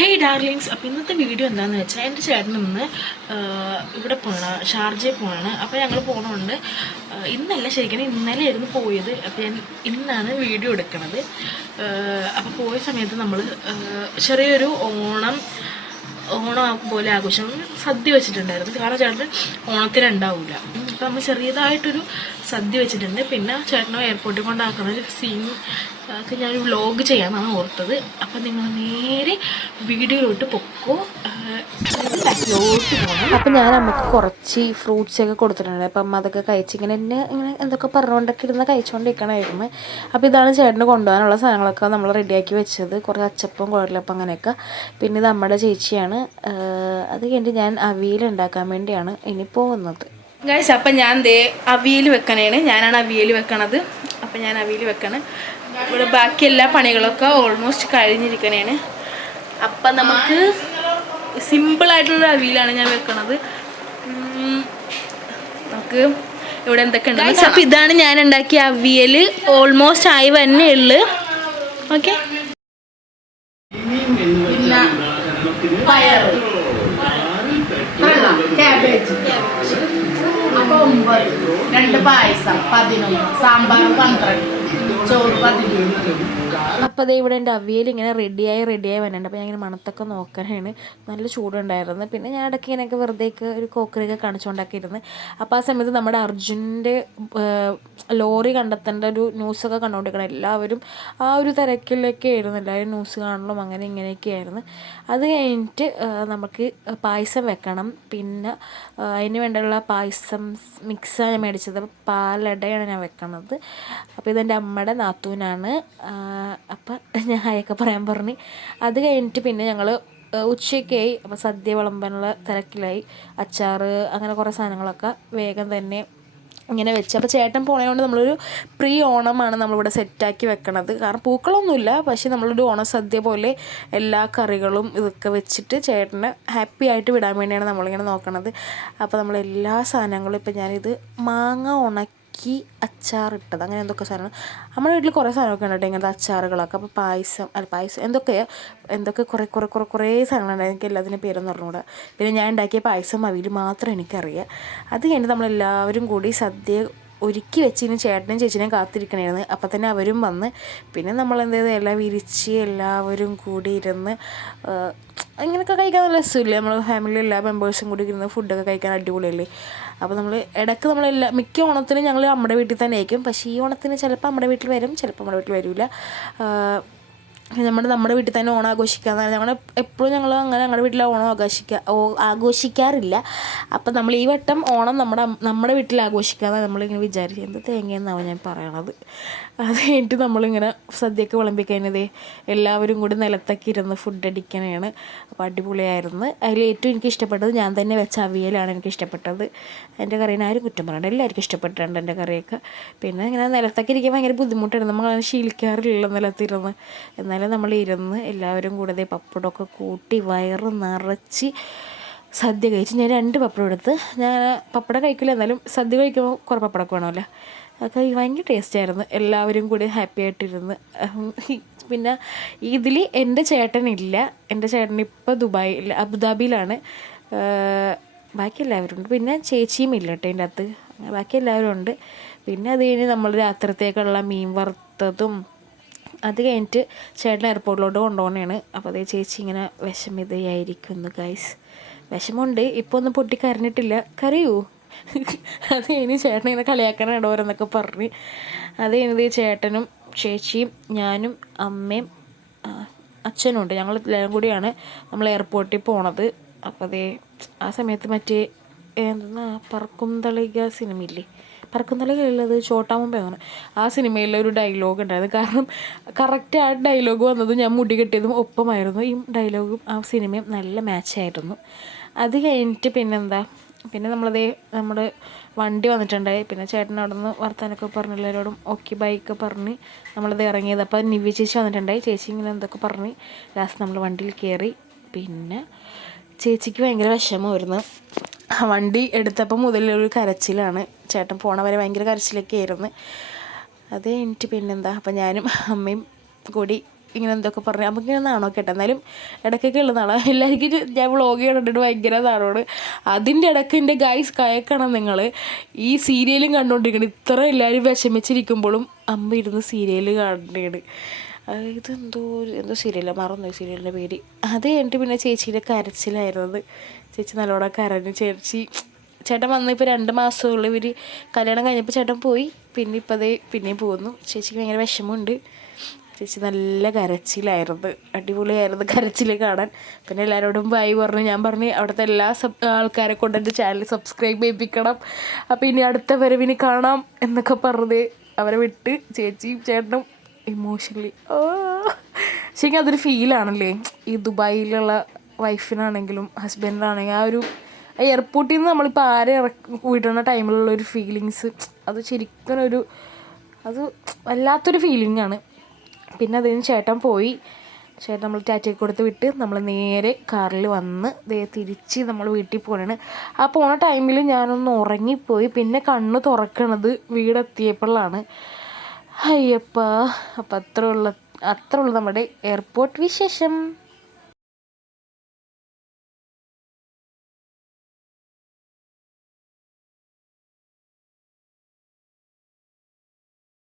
Hey darlings, അപ്പോൾ ഇന്നത്തെ video എന്താണെന്ന് വെച്ചാൽ എൻ്റെ ചേട്ടൻ ഇന്ന് ഇവിടെ പോകണം, ഷാർജയിൽ പോകണം. അപ്പോൾ ഞങ്ങൾ പോകണമുണ്ട്. ഇന്നല്ല, ശരിക്കും ഇന്നലെ ആയിരുന്നു പോയത്. അപ്പോൾ ഞാൻ ഇന്നാണ് വീഡിയോ എടുക്കുന്നത്. അപ്പോൾ പോയ സമയത്ത് നമ്മൾ ചെറിയൊരു ഓണം പോലെ ആഘോഷം സദ്യ വെച്ചിട്ടുണ്ടായിരുന്നു. കാരണം ചേട്ടൻ ഓണത്തിന് ഉണ്ടാവില്ല. അപ്പോൾ നമ്മൾ ചെറിയതായിട്ടൊരു സദ്യ വെച്ചിട്ടുണ്ട്. പിന്നെ ചേട്ടനെ എയർപോർട്ടിൽ കൊണ്ടാക്കുന്ന ഒരു സീൻ ഒക്കെ ഞാനൊരു വ്ലോഗ് ചെയ്യാമെന്നാണ് ഓർത്തത്. അപ്പം നിങ്ങൾ നേരെ വീഡിയോയിലോട്ട് പൊക്കോ. അപ്പം ഞാൻ അമ്മക്ക് കുറച്ച് ഫ്രൂട്ട്സൊക്കെ കൊടുത്തിട്ടുണ്ട്. അപ്പം അതൊക്കെ കഴിച്ച് ഇങ്ങനെ എന്തൊക്കെ പറഞ്ഞുകൊണ്ടൊക്കെ ഇരുന്ന് കഴിച്ചുകൊണ്ടിരിക്കണമായിരുന്നു. അപ്പോൾ ഇതാണ് ചേട്ടന് കൊണ്ടുപോകാനുള്ള സാധനങ്ങളൊക്കെ നമ്മൾ റെഡിയാക്കി വെച്ചത്. കുറച്ച് അച്ചപ്പം, കുഴലപ്പം അങ്ങനെയൊക്കെ. പിന്നെ ഇത് നമ്മുടെ ചേച്ചിയാണ്. അത് കഴിഞ്ഞിട്ട് ഞാൻ അവിയൽ ഉണ്ടാക്കാൻ വേണ്ടിയാണ് ഇനി പോകുന്നത്. ഗൈസ്, അപ്പം ഞാൻ അവിയൽ വെക്കണേണ്. ഞാനാണ് അവിയൽ വെക്കണത്. അപ്പം ഞാൻ അവിയൽ വെക്കണം. ഇവിടെ ബാക്കി എല്ലാ പണികളൊക്കെ ഓൾമോസ്റ്റ് കഴിഞ്ഞിരിക്കണേണ്. അപ്പം നമുക്ക് സിമ്പിളായിട്ടുള്ള അവിയലാണ് ഞാൻ വെക്കണത്. നമുക്ക് ഇവിടെ എന്തൊക്കെ ഉണ്ട്. അപ്പം ഇതാണ് ഞാൻ ഉണ്ടാക്കിയ അവിയൽ. ഓൾമോസ്റ്റ് ആയി തന്നെ ഉള്ളു. ഓക്കെ, പിന്നെ പയർ, ക്യാബേജ്, അപ്പോൾ 9, 2 പായസം 11, സാമ്പാർ 12, ചോറ് 11. അപ്പോൾ അതേ ഇവിടെ എൻ്റെ അവിയൽ ഇങ്ങനെ റെഡിയായി വരുന്നുണ്ട്. അപ്പോൾ ഞാൻ ഇങ്ങനെ മണത്തൊക്കെ നോക്കാനാണ്. നല്ല ചൂടുണ്ടായിരുന്നു. പിന്നെ ഞാൻ ഇടയ്ക്ക് ഇങ്ങനെയൊക്കെ വെറുതെയൊക്കെ ഒരു കോക്കറിയൊക്കെ കാണിച്ചുകൊണ്ടൊക്കെ ഇരുന്ന്. അപ്പോൾ ആ സമയത്ത് നമ്മുടെ അർജുൻ്റെ ലോറി കണ്ടെത്തേണ്ട ഒരു ന്യൂസൊക്കെ കണ്ടുകൊണ്ടിരിക്കണം. എല്ലാവരും ആ ഒരു തിരക്കിലൊക്കെ ആയിരുന്നു. എല്ലാവരും ന്യൂസ് കാണണം, അങ്ങനെ ഇങ്ങനെയൊക്കെ ആയിരുന്നു. അത് കഴിഞ്ഞിട്ട് നമുക്ക് പായസം വെക്കണം. പിന്നെ അതിന് വേണ്ടിയുള്ള പായസം മിക്സാണ് ഞാൻ മേടിച്ചത്. പാലടയാണ് ഞാൻ വെക്കണത്. അപ്പോൾ ഇതെൻ്റെ അമ്മയുടെ നാത്തൂനാണ്. അപ്പം ഞാൻ ഹായൊക്കെ പറയാൻ പറഞ്ഞു. അത് കഴിഞ്ഞിട്ട് പിന്നെ ഞങ്ങൾ ഉച്ചയ്ക്കായി. അപ്പോൾ സദ്യ വിളമ്പാനുള്ള തിരക്കിലായി. അച്ചാർ, അങ്ങനെ കുറേ സാധനങ്ങളൊക്കെ വേഗം തന്നെ ഇങ്ങനെ വെച്ച്. അപ്പോൾ ചേട്ടൻ പോണതുകൊണ്ട് നമ്മളൊരു പ്രീ ഓണമാണ് നമ്മളിവിടെ സെറ്റാക്കി വെക്കണത്. കാരണം പൂക്കളൊന്നുമില്ല, പക്ഷേ നമ്മളൊരു ഓണസദ്യ പോലെ എല്ലാ കറികളും ഇതൊക്കെ വെച്ചിട്ട് ചേട്ടനെ ഹാപ്പി ആയിട്ട് വിടാൻ വേണ്ടിയാണ് നമ്മളിങ്ങനെ നോക്കണത്. അപ്പോൾ നമ്മളെല്ലാ സാധനങ്ങളും, ഇപ്പം ഞാനിത് മാങ്ങ ഉണക്കി അച്ചാറിട്ടത്, അങ്ങനെ എന്തൊക്കെ സാധനങ്ങൾ നമ്മുടെ വീട്ടിൽ കുറേ സാധനമൊക്കെ ഉണ്ട് കേട്ടോ, ഇങ്ങനത്തെ അച്ചാറുകളൊക്കെ. അപ്പോൾ പായസം എന്തൊക്കെ കുറേ സാധനങ്ങളുണ്ടായിരുന്നു. എനിക്ക് എല്ലാത്തിൻ്റെ പേരൊന്നും അറിഞ്ഞുകൂടാ. പിന്നെ ഞാൻ ഉണ്ടാക്കിയ പായസം അവിയൽ മാത്രം എനിക്കറിയാം. അത് കഴിഞ്ഞിട്ട് നമ്മളെല്ലാവരും കൂടി സദ്യ ഒരുക്കി വെച്ച് ഇനി ചേട്ടനും ചേച്ചിനെയും കാത്തിരിക്കണമായിരുന്നു. അപ്പം തന്നെ അവരും വന്ന്. പിന്നെ നമ്മളെന്ത് ചെയ്ത് എല്ലാം വിരിച്ച് എല്ലാവരും കൂടി ഇരുന്ന് ഇങ്ങനെയൊക്കെ കഴിക്കാൻ നല്ല രസമില്ലേ? നമ്മൾ ഫാമിലി എല്ലാ മെമ്പേഴ്സും കൂടി ഇരുന്ന് ഫുഡൊക്കെ കഴിക്കാൻ അടിപൊളിയല്ലേ? അപ്പോൾ നമ്മൾ ഇടയ്ക്ക് മിക്ക ഓണത്തിനും ഞങ്ങൾ നമ്മുടെ വീട്ടിൽ തന്നെ ആയിരിക്കും. പക്ഷേ ഈ ഓണത്തിന് ചിലപ്പോൾ നമ്മുടെ വീട്ടിൽ വരും, ചിലപ്പോൾ നമ്മുടെ വീട്ടിൽ വരില്ല. നമ്മുടെ വീട്ടിൽ തന്നെ ഓണം ആഘോഷിക്കാമെന്നാണ് എപ്പോഴും ഞങ്ങൾ അങ്ങനെ ഞങ്ങളുടെ വീട്ടിൽ ഓണം ആഘോഷിക്കാറില്ല. അപ്പം നമ്മൾ ഈ വട്ടം ഓണം നമ്മുടെ വീട്ടിൽ ആഘോഷിക്കാമെന്നാണ് നമ്മളിങ്ങനെ വിചാരിച്ചത്. എന്ത് തേങ്ങയെന്നാവും ഞാൻ പറയണത്. അത് കഴിഞ്ഞിട്ട് നമ്മളിങ്ങനെ സദ്യയൊക്കെ വിളമ്പിക്കഴിഞ്ഞതേ എല്ലാവരും കൂടി നിലത്തൊക്കെ ഇരുന്ന് ഫുഡ് അടിക്കണതാണ്. അപ്പോൾ അടിപൊളിയായിരുന്നു. അതിൽ ഏറ്റവും എനിക്ക് ഇഷ്ടപ്പെട്ടത് ഞാൻ തന്നെ വെച്ച അവിയലാണ് എനിക്ക് ഇഷ്ടപ്പെട്ടത്. എൻ്റെ കറീനെ ആരും കുറ്റം പറയണ്ട, എല്ലാവർക്കും ഇഷ്ടപ്പെട്ടിട്ടുണ്ട് എൻ്റെ കറിയൊക്കെ. പിന്നെ ഇങ്ങനെ നിലത്തൊക്കെ ഇരിക്കാൻ ഭയങ്കര ബുദ്ധിമുട്ടായിരുന്നു. നമ്മളങ്ങനെ ശീലിക്കാറില്ല നിലത്തിരുന്ന്. എന്നാലും നമ്മളിരുന്ന് എല്ലാവരും കൂടെ പപ്പടമൊക്കെ കൂട്ടി വയറ് നിറച്ച് സദ്യ കഴിച്ച്. ഞാൻ 2 പപ്പടം എടുത്ത്. ഞാൻ പപ്പടം കഴിക്കില്ല, എന്നാലും സദ്യ കഴിക്കുമ്പോൾ കുറേ പപ്പടമൊക്കെ വേണമല്ലോ. അതൊക്കെ ഭയങ്കര ടേസ്റ്റായിരുന്നു. എല്ലാവരും കൂടി ഹാപ്പി ആയിട്ടിരുന്ന്. പിന്നെ ഇതിൽ എൻ്റെ ചേട്ടനില്ല. എൻ്റെ ചേട്ടൻ ഇപ്പോൾ അബുദാബിയിലാണ്. ബാക്കി എല്ലാവരും ഉണ്ട്. പിന്നെ ചേച്ചിയും ഇല്ല കേട്ടോ ഇതിൻ്റെ അകത്ത്. ബാക്കി എല്ലാവരും ഉണ്ട്. പിന്നെ അത് കഴിഞ്ഞ് നമ്മൾ രാത്രിത്തേക്കുള്ള മീൻ വറുത്തതും അത് കഴിഞ്ഞിട്ട് ചേട്ടൻ എയർപോർട്ടിലോട്ട് കൊണ്ടുപോകണതാണ്. അപ്പോൾ അതേ ചേച്ചി ഇങ്ങനെ വിഷമിതയായിരിക്കുന്നു ഗൈസ്. വിഷമമുണ്ട്, ഇപ്പോൾ ഒന്നും പൊട്ടി കരഞ്ഞിട്ടില്ല. കരയൂ. അത് കഴിഞ്ഞ് ചേട്ടൻ ഇങ്ങനെ കളിയാക്കാൻ ഇടവരെന്നൊക്കെ പറഞ്ഞ്. അത് കഴിഞ്ഞത് ചേട്ടനും ചേച്ചിയും ഞാനും അമ്മയും അച്ഛനും ഉണ്ട്. ഞങ്ങൾ എല്ലാവരും കൂടിയാണ് നമ്മൾ എയർപോർട്ടിൽ പോണത്. അപ്പോൾ അതേ ആ സമയത്ത് മറ്റേ പറക്കും തളിക സിനിമയില്ലേ, പറക്കും തളികയുള്ളത് ചോട്ടാ മുമ്പേ അങ്ങനെ, ആ സിനിമയിലെ ഒരു ഡയലോഗ് ഉണ്ടായിരുന്നു. കാരണം കറക്റ്റ് ആ ഡയലോഗ് വന്നതും ഞാൻ മുടി കെട്ടിയതും ഒപ്പമായിരുന്നു. ഈ ഡയലോഗും ആ സിനിമയും നല്ല മാച്ചായിരുന്നു. അത് കഴിഞ്ഞിട്ട് പിന്നെ നമ്മുടെ വണ്ടി വന്നിട്ടുണ്ടായി. പിന്നെ ചേട്ടൻ അവിടെ നിന്ന് വർത്താനൊക്കെ പറഞ്ഞ് എല്ലാവരോടും ഓക്കെ ബൈക്ക് പറഞ്ഞ് നമ്മളത് ഇറങ്ങിയത്. അപ്പോൾ നിവ്യ ചേച്ചി വന്നിട്ടുണ്ടായി. ചേച്ചി ഇങ്ങനെ എന്തൊക്കെ പറഞ്ഞ് ലാസ്റ്റ് നമ്മൾ വണ്ടിയിൽ കയറി. പിന്നെ ചേച്ചിക്ക് ഭയങ്കര വിഷമമായിരുന്നു. വണ്ടി എടുത്തപ്പോൾ മുതലൊരു കരച്ചിലാണ്. ചേട്ടൻ പോണ വരെ ഭയങ്കര കരച്ചിലൊക്കെ ആയിരുന്നു. അത് കഴിഞ്ഞിട്ട് അപ്പം ഞാനും അമ്മയും കൂടി ഇങ്ങനെ എന്തൊക്കെ പറഞ്ഞു. നമുക്കിങ്ങനെ നാണോ കേട്ടോ, എന്നാലും ഇടയ്ക്കൊക്കെ ഉള്ളതാണ്. എല്ലാവർക്കും ഞാൻ വ്ളോഗ് കണ്ടിട്ട് ഭയങ്കര നാണോട്. അതിൻ്റെ ഇടയ്ക്ക് എൻ്റെ ഗൈസ് കയക്കണം നിങ്ങൾ, ഈ സീരിയലും കണ്ടുകൊണ്ടിരിക്കണം. ഇത്ര എല്ലാവരും വിഷമിച്ചിരിക്കുമ്പോഴും അമ്മ ഇരുന്ന് സീരിയൽ കാണുകയാണ്. എന്തോ സീരിയലാണ്, മറന്നു സീരിയലിൻ്റെ പേര്. അത് കഴിഞ്ഞിട്ട് പിന്നെ ചേച്ചീൻ്റെ കരച്ചിലായിരുന്നത്. ചേച്ചി നല്ലോണം കരഞ്ഞു. ചേട്ടൻ വന്ന് ഇപ്പോൾ 2 മാസമുള്ളൂ. ഇവർ കല്യാണം കഴിഞ്ഞപ്പോൾ ചേട്ടൻ പോയി, പിന്നെ ഇപ്പോൾ അതേ പിന്നെയും പോകുന്നു. ചേച്ചിക്ക് ഭയങ്കര വിഷമമുണ്ട്. ചേച്ചി നല്ല കരച്ചിലായിരുന്നു, അടിപൊളിയായിരുന്നു കരച്ചിൽ കാണാൻ. പിന്നെ എല്ലാവരോടും ബൈ പറഞ്ഞു. ഞാൻ പറഞ്ഞു അവിടുത്തെ എല്ലാ ആൾക്കാരെ കൊണ്ട് എൻ്റെ ചാനൽ സബ്സ്ക്രൈബ് ചെയ്യിപ്പിക്കണം, അപ്പോൾ ഇനി അടുത്ത വരവിന് കാണാം എന്നൊക്കെ പറഞ്ഞ് അവരെ വിട്ട് ചേച്ചിയും ചേട്ടനും ഇമോഷണലി ശരിക്കും അതൊരു ഫീലാണല്ലേ, ഈ ദുബായിലുള്ള വൈഫിനാണെങ്കിലും ഹസ്ബൻഡിനാണെങ്കിലും ആ ഒരു എയർപോർട്ടിൽ നിന്ന് നമ്മളിപ്പോൾ ആരെ വിടുന്ന ടൈമിലുള്ളൊരു ഫീലിങ്സ്, അത് ശരിക്കും അത് വല്ലാത്തൊരു ഫീലിംഗാണ്. പിന്നെ അതിന് ചേട്ടൻ പോയി, ചേട്ടൻ നമ്മൾ ടാറ്റയ്ക്ക് കൊടുത്ത് വിട്ട് നമ്മൾ നേരെ കാറിൽ വന്ന് തിരിച്ച് നമ്മൾ വീട്ടിൽ പോകണാണ്. ആ പോണ ടൈമിൽ ഞാനൊന്ന് ഉറങ്ങിപ്പോയി. പിന്നെ കണ്ണ് തുറക്കണത് വീടെത്തിയപ്പോഴാണ്. അയ്യപ്പാ. അപ്പം അത്ര ഉള്ളു നമ്മുടെ എയർപോർട്ട് വിശേഷം.